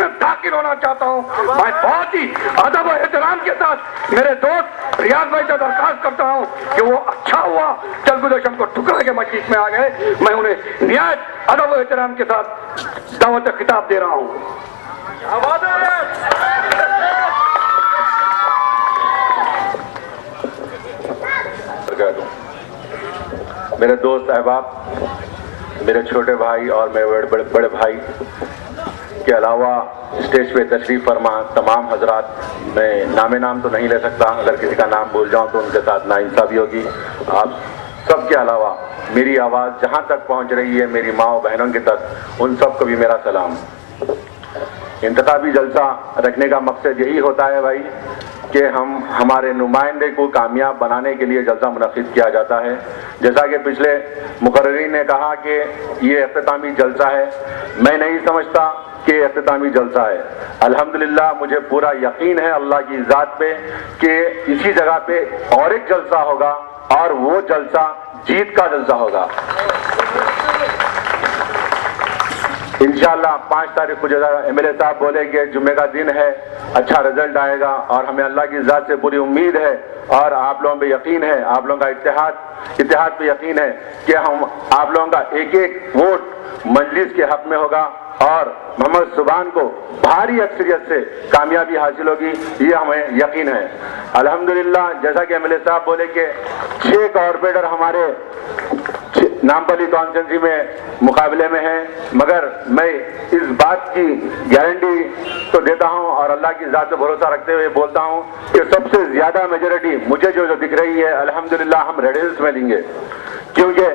में दाखिल होना चाहता हूँ। मैं बहुत ही अदब और एहतराम के साथ मेरे दोस्त रियाज भाई से दरखास्त करता हूँ कि वो अच्छा हुआ चलगुदशम को ठुकरा के मस्जिद में आ गए। मैं उन्हें निहायत अदब और एहतराम के साथ दावत खिताब दे रहा हूँ। मेरे दोस्त अहबाब, मेरे छोटे भाई और मेरे बड़े भाई के अलावा स्टेज पे तशरीफ फरमा तमाम हजरात, मैं नाम तो नहीं ले सकता, अगर किसी का नाम भूल जाऊं तो उनके साथ नाइंसाफी होगी। आप सबके अलावा मेरी आवाज़ जहां तक पहुंच रही है मेरी माँ और बहनों के तक, उन सबको भी मेरा सलाम। इंतखाबी जलसा रखने का मकसद यही होता है भाई कि हमारे नुमाइंदे को कामयाब बनाने के लिए जलसा मुनक़िद किया जाता है। जैसा कि पिछले मुकर्रिरीन ने कहा कि ये इख्तितामी जलसा है, मैं नहीं समझता कि इख्तितामी जलसा है। अल्हम्दुलिल्लाह मुझे पूरा यकीन है अल्लाह की ज़ात पे कि इसी जगह पे और एक जलसा होगा और वो जलसा जीत का जलसा होगा। इंशाअल्लाह 5 तारीख को जैसा एमएलए साहब बोले कि जुम्मे का दिन है, अच्छा रिजल्ट आएगा और हमें अल्लाह की ज़ात से पूरी उम्मीद है और आप लोगों पे यकीन है, आप लोगों का इत्तेहाद पे यकीन है कि हम आप लोगों का एक एक वोट मजलिस के हक में होगा और मोहम्मद सुबान को भारी अक्सरियत से कामयाबी हासिल होगी, ये हमें यकीन है। अल्हम्दुलिल्लाह जैसा कि एमएलए साहब बोले कि 6 कॉर्पोरेटर हमारे नामपल्ली कॉन्स्टिट्यूंसी में मुकाबले में हैं, मगर मैं इस बात की गारंटी तो देता हूं और अल्लाह की ज़ात पे भरोसा रखते हुए बोलता हूं कि सबसे ज्यादा मेजोरिटी मुझे जो दिख रही है अल्हम्दुलिल्लाह हम रेड हिल्स में लेंगे, क्योंकि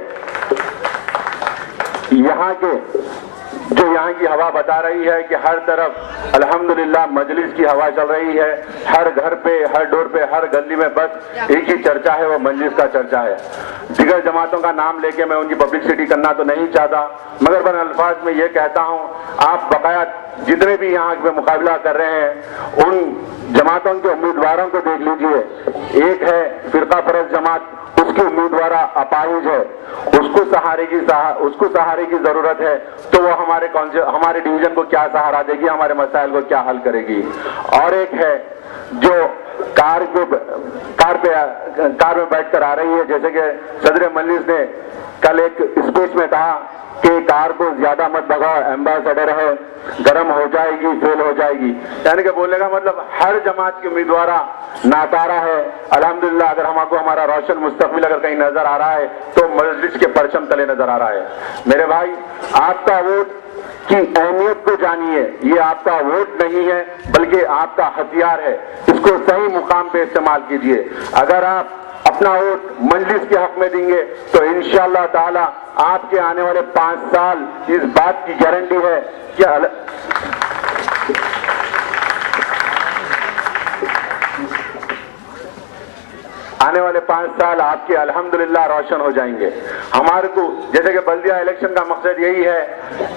यहाँ की हवा बता रही है कि हर तरफ अल्हम्दुलिल्लाह मजलिस की हवा चल रही है। हर घर पे, हर डोर पे, हर गली में बस एक ही चर्चा है, वो मजलिस का चर्चा है। दिगर जमातों का नाम लेके मैं उनकी पब्लिसिटी करना तो नहीं चाहता, मगर बन अल्फाज में ये कहता हूँ, आप बकाया जितने भी यहाँ पे मुकाबला कर रहे हैं उन जमातों के उम्मीदवारों को देख लीजिए। एक है फिरका परस्त जमात, उसकी उम्मीदवार अपाहिज है, उसको सहारे की जरूरत है, तो वो हमारे डिवीजन को क्या सहारा देगी, हमारे मसाइल को क्या हल करेगी। और एक है जो कार में बैठकर आ रही है, जैसे कि सदर मजलिस ने कल एक स्पीच में कहा कि कार को ज्यादा मत भगाओ, एम्बेसडर है, गर्म हो जाएगी, फेल हो जाएगी। यानी कि बोलने का मतलब हर जमात की उम्मीदवार नाकारा है। अल्हम्दुलिल्लाह अगर हमको हमारा रोशन मुस्तकबिल अगर कहीं नजर आ रहा है तो मस्जिद के परचम तले नजर आ रहा है। मेरे भाई, आपका वोट की अहमियत को जानिए, ये आपका वोट नहीं है बल्कि आपका हथियार है, इसको सही मुकाम पे इस्तेमाल कीजिए। अगर आप अपना वोट मजलिस के हक में देंगे तो इंशाअल्लाह ताला आपके आने वाले 5 साल इस बात की गारंटी है कि आने वाले 5 साल आपके अल्हम्दुलिल्लाह रोशन हो जाएंगे। हमारे को जैसे कि बल्दिया इलेक्शन का मकसद यही है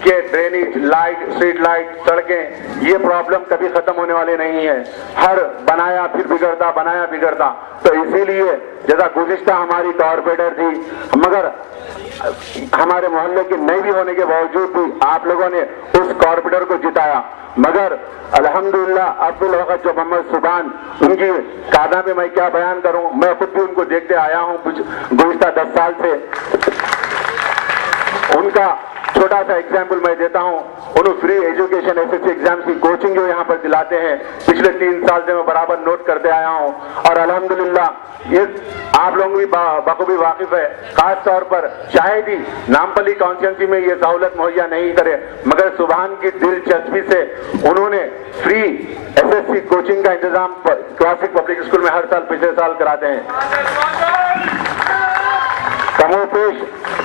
कि ड्रेनेज, लाइट, स्ट्रीट लाइट, सड़कें, ये प्रॉब्लम कभी खत्म होने वाले नहीं है। हर बनाया फिर बिगड़ता, बनाया बिगड़ता। तो इसीलिए जैसा गुज़िश्ता हमारी कॉर्पोरेटर थी, मगर हमारे मोहल्ले की नहीं भी होने के बावजूद भी आप लोगों ने उस कॉर्पोरेटर को जिताया। मगर अल्हम्दुलिल्लाह अब्दुल वक़्त जो मोहम्मद सुबान, उनकी कादा में मैं क्या बयान करूं, मैं खुद भी उनको देखते आया हूं गुज़िश्ता 10 साल से। उनका छोटा सा एग्जाम्पल मैं देता हूं, उन्होंने फ्री एजुकेशन एसएससी एग्जाम की कोचिंग जो यहाँ पर दिलाते हैं, पिछले 3 साल से मैं बराबर नोट करते आया हूं और अल्हम्दुलिल्लाह ये आप लोग भी बखूबी वाकिफ है। खास तौर पर शायद ही नामपल्ली कॉन्स्टिट्यूंसी में ये सहूलत मुहैया नहीं करे, मगर सुभान की दिलचस्पी से उन्होंने फ्री एसएससी कोचिंग का इंतजाम क्लासिक पब्लिक स्कूल में हर साल पिछले साल कराते हैं। कमोपेश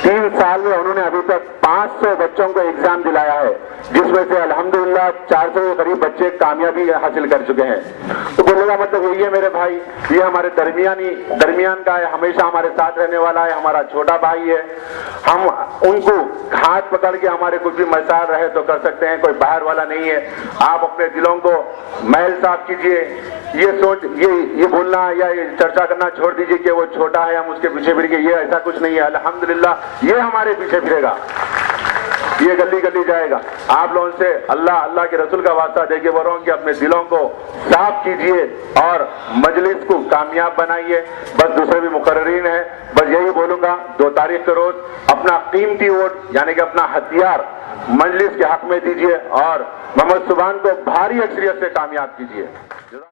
3 साल में उन्होंने अभी तक 500 बच्चों को एग्जाम दिलाया है, जिसमें से अल्हम्दुलिल्लाह 400 के करीब बच्चे कामयाबी हासिल कर चुके हैं। तो बोलने का मतलब यही है मेरे भाई, ये हमारे दरमियान का है, हमेशा हमारे साथ रहने वाला है, हमारा छोटा भाई है। हम उनको हाथ पकड़ के हमारे कुछ भी मसाइल रहे तो कर सकते हैं, कोई बाहर वाला नहीं है। आप अपने दिलों को मैल साफ कीजिए, ये बोलना या ये चर्चा करना छोड़ दीजिए कि वो छोटा है हम उसके पीछे फिरेंगे, ये ऐसा कुछ नहीं है। अल्हम्दुलिल्लाह ये हमारे पीछे फिरेगा। ये गली गली जाएगा। आप लोगों से अल्लाह अल्लाह के रसूल का वास्ता देके बोल रहा हूँ कि अपने दिलों को साफ कीजिए और मजलिस को कामयाब बनाइए। बस दूसरे भी मुकर्रीन है, बस यही बोलूंगा 2 तारीख के रोज अपना कीमती वोट यानी कि अपना हथियार मजलिस के हक में दीजिए और मोहम्मद सुभान को भारी अक्सरियत से कामयाब कीजिए।